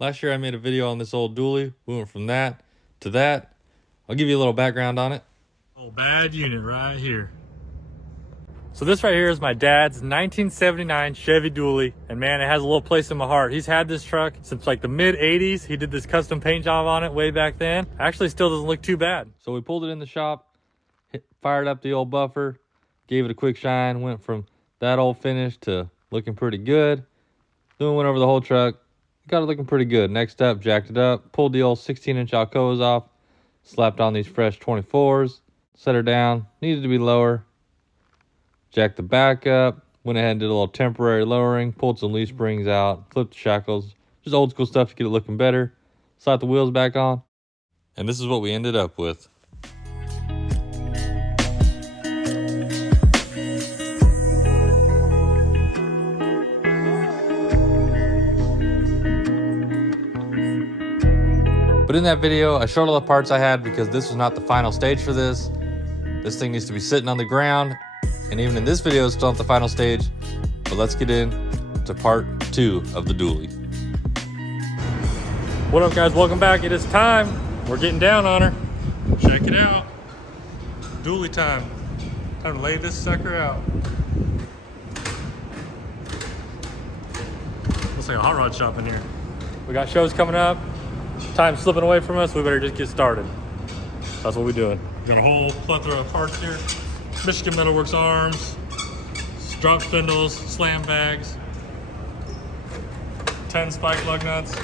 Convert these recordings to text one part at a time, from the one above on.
Last year I made a video on this old dually. We went from that to that. I'll give you a little background on it. Old bad unit right here. So this right here is my dad's 1979 Chevy dually, and man, it has a little place in my heart. He's had this truck since like the mid 80s. He did this custom paint job on it way back then. Actually still doesn't look too bad. So we pulled it in the shop, fired up the old buffer, gave it a quick shine, went from that old finish to looking pretty good. Then we went over the whole truck, got it looking pretty good. Next up, jacked it up, pulled the old 16-inch Alcoas off, slapped on these fresh 24s, set her down, needed to be lower. Jacked the back up, went ahead and did a little temporary lowering, pulled some leaf springs out, flipped the shackles, just old school stuff to get it looking better. Slapped the wheels back on, and this is what we ended up with. But in that video, I showed all the parts I had because this was not the final stage for this. This thing needs to be sitting on the ground. And even in this video, it's still at the final stage. But let's get into part 2 of the dually. What up, guys? Welcome back. It is time. We're getting down on her. Check it out. Dually time. Time to lay this sucker out. Looks like a hot rod shop in here. We got shows coming up. Time's slipping away from us. We better just get started. That's what we're doing. We got a whole plethora of parts here. Michigan Metalworks arms, drop spindles, slam bags, 10 spike lug nuts.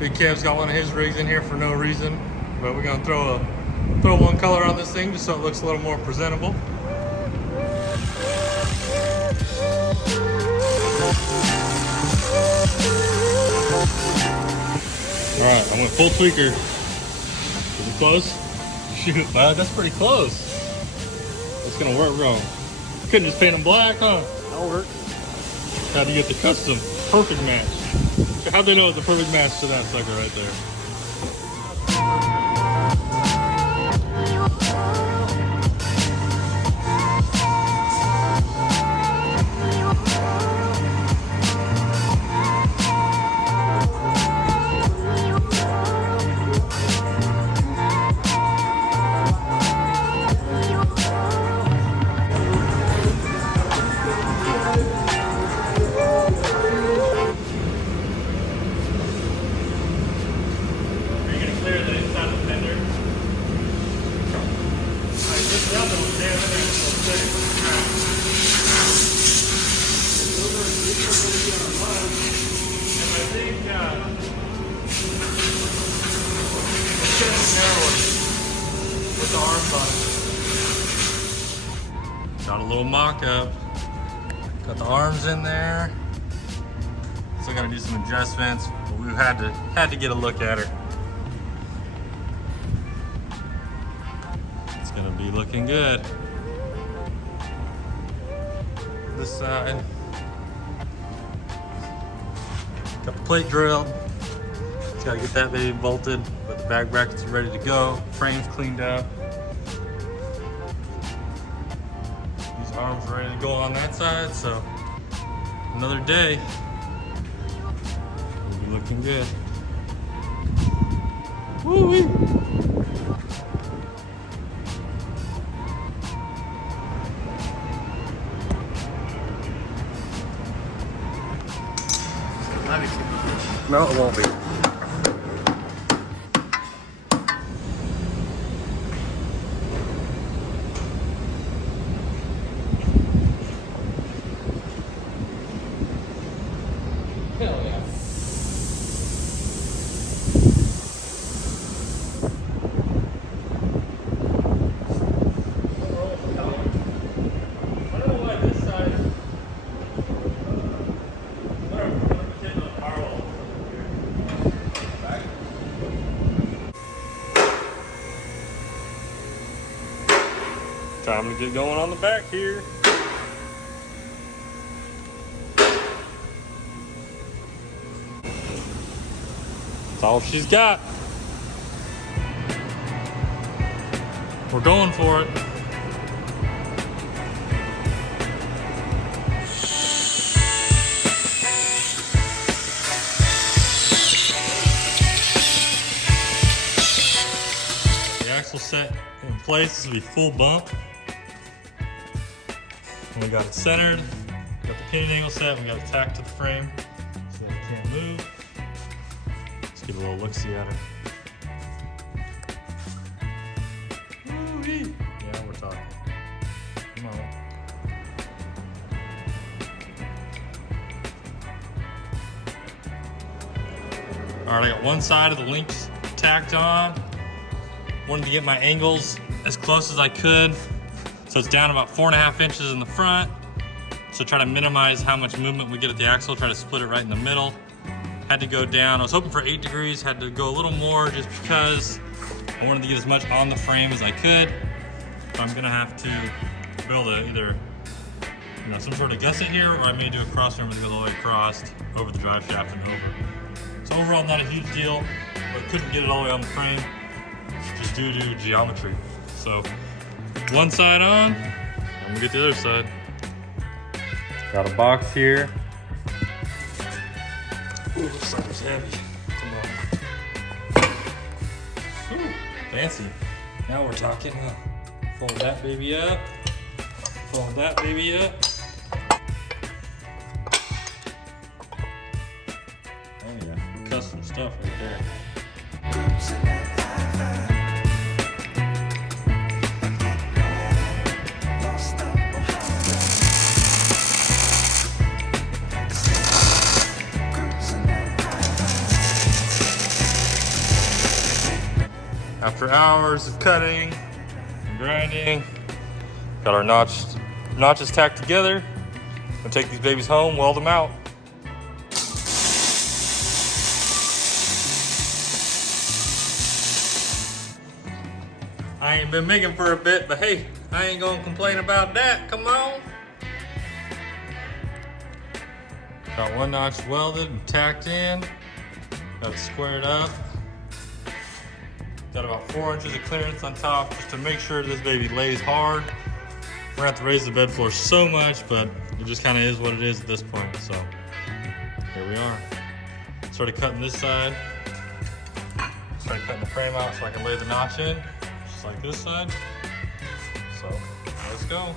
Big Kev's got one of his rigs in here for no reason, but we're gonna throw one color on this thing just so it looks a little more presentable. All right, I went full tweaker. Is it close? Shoot, well, that's pretty close. It's gonna work wrong. Couldn't just paint them black, huh? That'll work. How'd you get the custom perfect match? How'd they know it's a perfect match to that sucker right there? With the arm button. Got a little mock-up. Got the arms in there. Still gotta do some adjustments, but we had to get a look at her. It's gonna be looking good. This side. Got the plate drilled. Just gotta get that baby bolted, but the back brackets are ready to go. Frame's cleaned up. These arms are ready to go on that side, so another day. We'll be looking good. Woo-wee! No, it won't be. Hell yeah. I don't know why this side. Time to get going on the back here. That's all she's got. We're going for it. set in place. This will be full bump. And we got it centered. Got the pinion angle set. We got it tacked to the frame so that it can't move. Let's give a little look-see at her. Woo-wee. Yeah, we're talking. Come on. All right, I got one side of the links tacked on. Wanted to get my angles as close as I could. So it's down about 4.5 inches in the front. So try to minimize how much movement we get at the axle, try to split it right in the middle. Had to go down, I was hoping for 8 degrees, had to go a little more just because I wanted to get as much on the frame as I could. So I'm gonna have to build either some sort of gusset here, or I may do a cross member that goes all the way across over the drive shaft and over. So overall, not a huge deal, but couldn't get it all the way on the frame just due to geometry. So one side on, and we'll get the other side. Got a box here. Ooh, this sucker's heavy. Come on. Ooh, fancy. Now we're talking. Fold that baby up. Fold that baby up. Oh yeah, custom stuff right there. After hours of cutting and grinding, got our notches tacked together. Gonna take these babies home, weld them out. I ain't been making for a bit, but hey, I ain't gonna complain about that. Come on. Got one notch welded and tacked in. Got it squared up. Got about 4 inches of clearance on top just to make sure this baby lays hard. We're gonna have to raise the bed floor so much, but it just kind of is what it is at this point. So here we are. Started cutting this side. Started cutting the frame out so I can lay the notch in, just like this side. So let's go.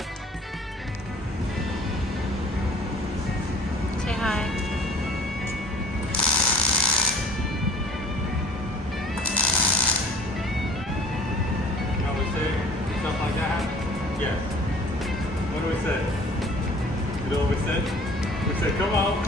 Say hi. Stuff like that? Yes. What do we say? You know what we said? We said, come on.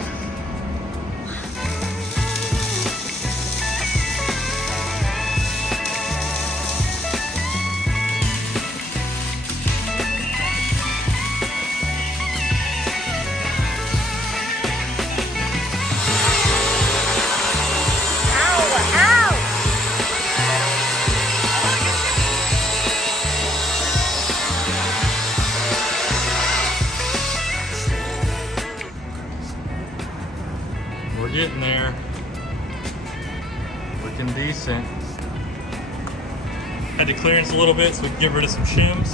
We're getting there. Looking decent. Had to clearance a little bit so we can get rid of some shims.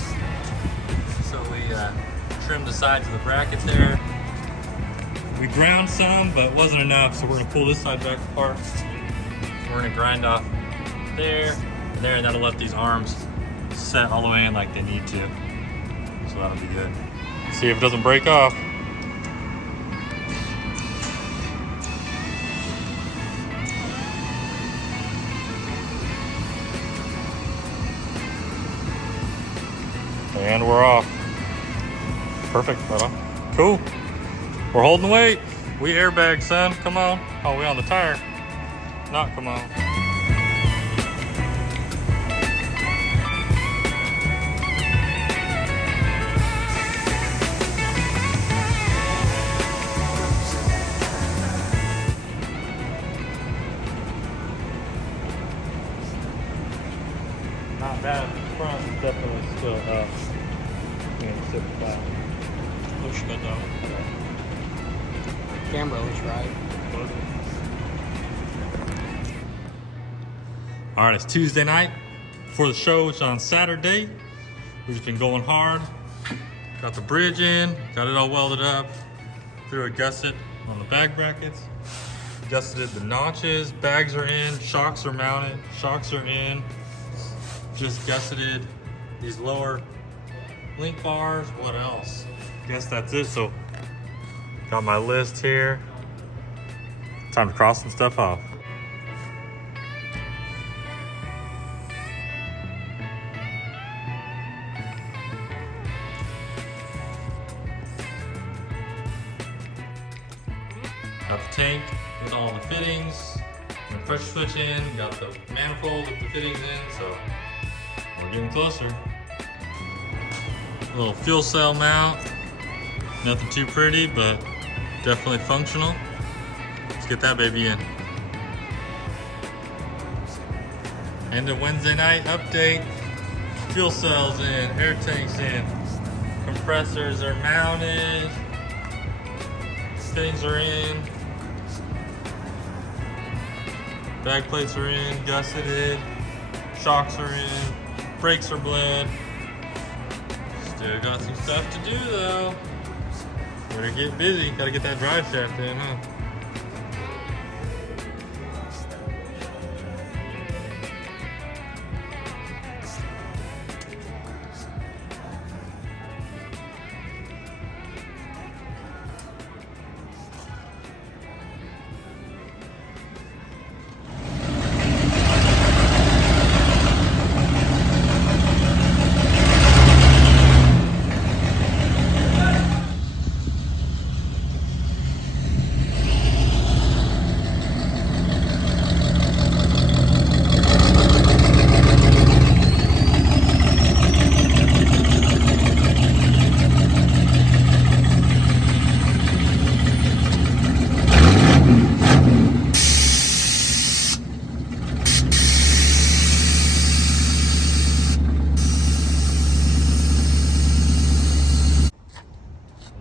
So we trimmed the sides of the bracket there. We ground some, but it wasn't enough, so we're gonna pull this side back apart. We're gonna grind off there and there, and that'll let these arms set all the way in like they need to. So that'll be good. See if it doesn't break off. And we're off. Perfect, fella. Cool. We're holding weight. We airbag, son. Come on. Oh, we on the tire. Not come on. Not bad. The front is definitely still up. Push that down. Camera looks right. All right, it's Tuesday night before the show, which is on Saturday. We've just been going hard. Got the bridge in, got it all welded up. Threw a gusset on the bag brackets. Gusseted the notches, bags are in, shocks are mounted, shocks are in. just gusseted these lower link bars. What else? Guess that's it. So got my list here. Time to cross some stuff off. Got the tank with all the fittings, the pressure switch in, got the manifold with the fittings in, so we're getting closer. A little fuel cell mount, nothing too pretty, but definitely functional. Let's get that baby in. And a Wednesday night update. Fuel cells in, air tanks in, compressors are mounted, fittings are in. Bag plates are in, gusseted, shocks are in, brakes are bled. Still got some stuff to do though. Better get busy, gotta get that drive shaft in, huh?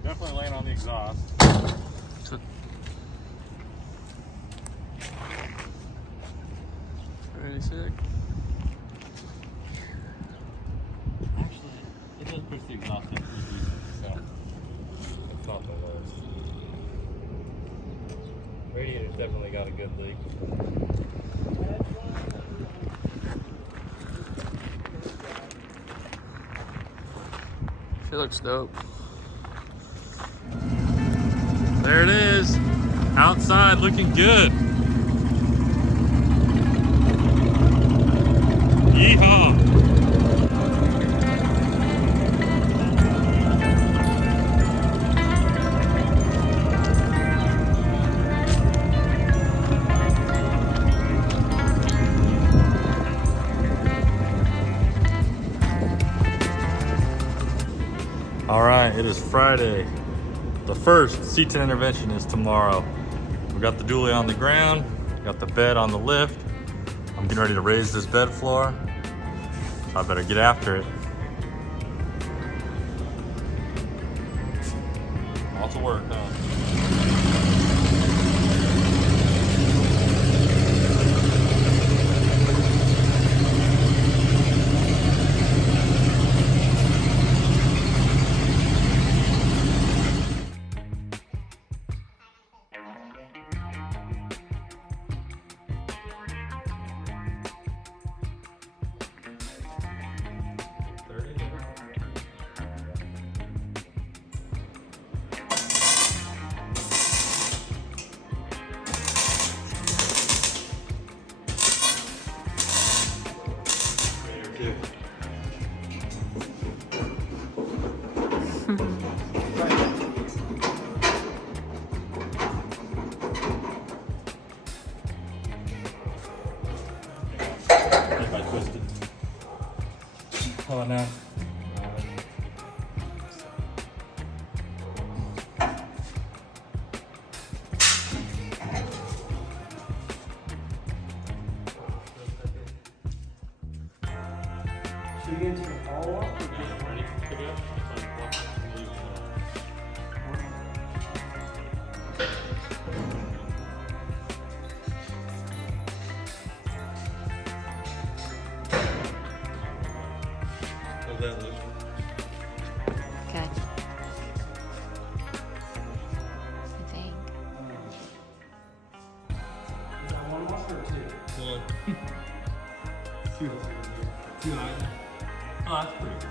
Definitely laying on the exhaust. Pretty sick. Actually, it does push the exhaust in pretty decent, so it's not the worst. Radiator's definitely got a good leak. She looks dope. There it is. Outside looking good. Yeehaw. All right, it is Friday. The first C10 intervention is tomorrow. We got the dually on the ground, got the bed on the lift. I'm getting ready to raise this bed floor, so I better get after it. Lots of work, huh? If I twist it. How about now? Should we get into the follow-up? Yeah, ready? Pick it up. How's that look? Good. I think. Is that one washer or two? One. Two. Oh, that's pretty good.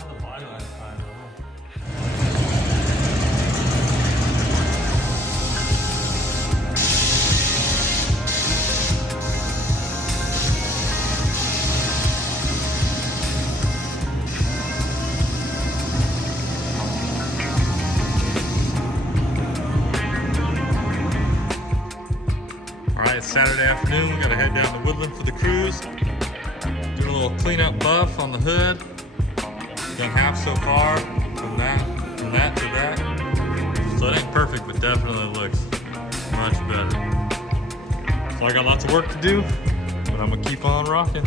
Oh, the body line's fine. Alright, it's Saturday afternoon. We gotta head down to Woodland for the cruise. Do a little cleanup buff on the hood. Done half so far from that to that. So it ain't perfect, but definitely looks much better. So I got lots of work to do, but I'm gonna keep on rocking.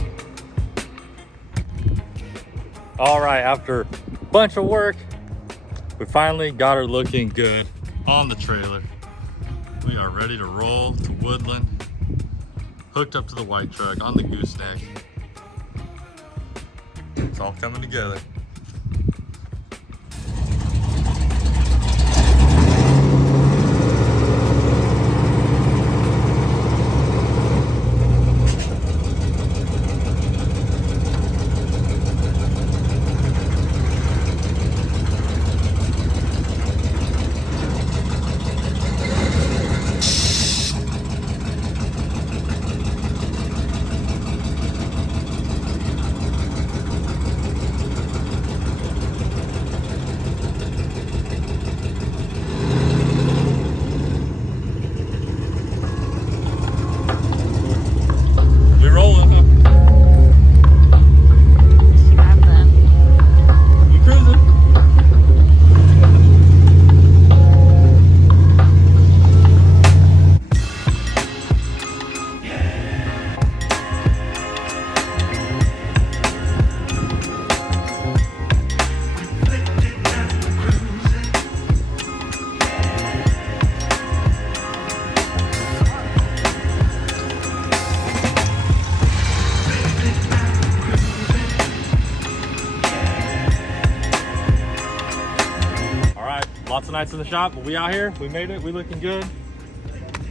Alright, after a bunch of work, we finally got her looking good on the trailer. We are ready to roll to Woodland, hooked up to the white truck on the gooseneck. It's all coming together. Lots of nights in the shop, but we out here, we made it, we looking good.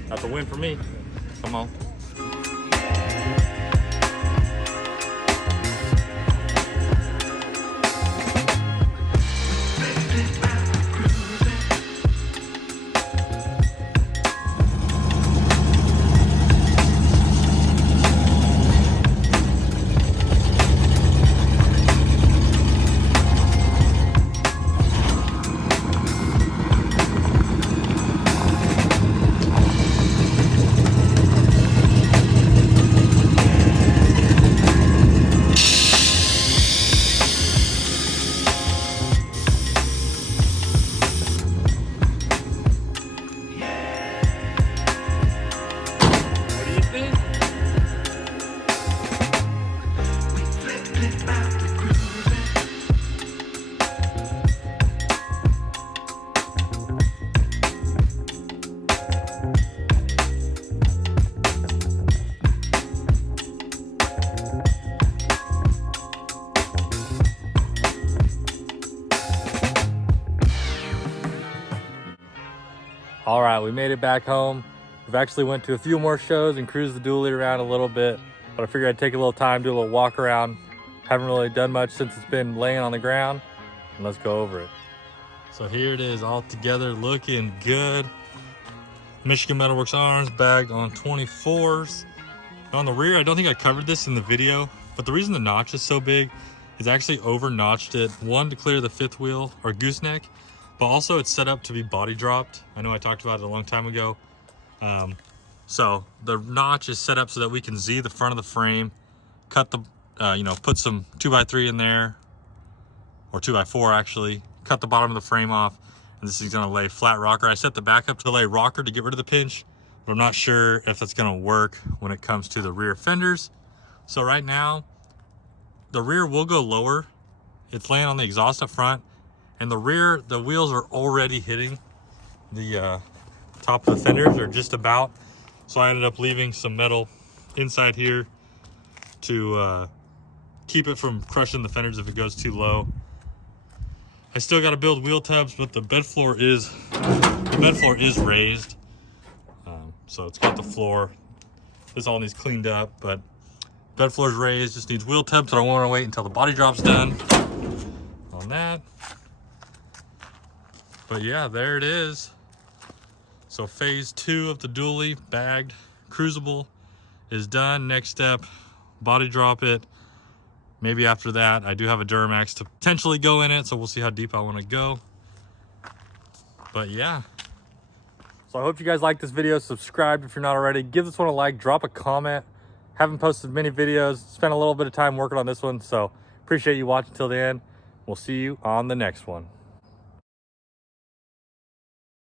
That's a win for me. Come on. All right, we made it back home. We've actually went to a few more shows and cruised the dually around a little bit, but I figured I'd take a little time, do a little walk around. Haven't really done much since it's been laying on the ground, and let's go over it. So here it is all together, looking good. Michigan Metalworks arms bagged on 24s. On the rear, I don't think I covered this in the video, but the reason the notch is so big is I actually over notched it, one, to clear the fifth wheel or gooseneck, but also it's set up to be body dropped. I know I talked about it a long time ago. So the notch is set up so that we can Z the front of the frame, cut the, put some 2x3 in there, or 2x4 actually, cut the bottom of the frame off, and this is gonna lay flat rocker. I set the back up to lay rocker to get rid of the pinch, but I'm not sure if that's gonna work when it comes to the rear fenders. So right now, the rear will go lower. It's laying on the exhaust up front, and the rear, the wheels are already hitting the top of the fenders, or just about. So I ended up leaving some metal inside here to keep it from crushing the fenders if it goes too low. I still got to build wheel tubs, but the bed floor is raised. So it's got the floor. This all needs cleaned up, but Bed floor's raised, just needs wheel tubs, so I want to wait until the body drop's done on that. But yeah, there it is. So phase 2 of the dually bagged cruisable is done. Next step, body drop it. Maybe after that, I do have a Duramax to potentially go in it, so we'll see how deep I want to go. But yeah. So I hope you guys like this video. Subscribe if you're not already. Give this one a like, drop a comment. Haven't posted many videos. Spent a little bit of time working on this one, so appreciate you watching till the end. We'll see you on the next one.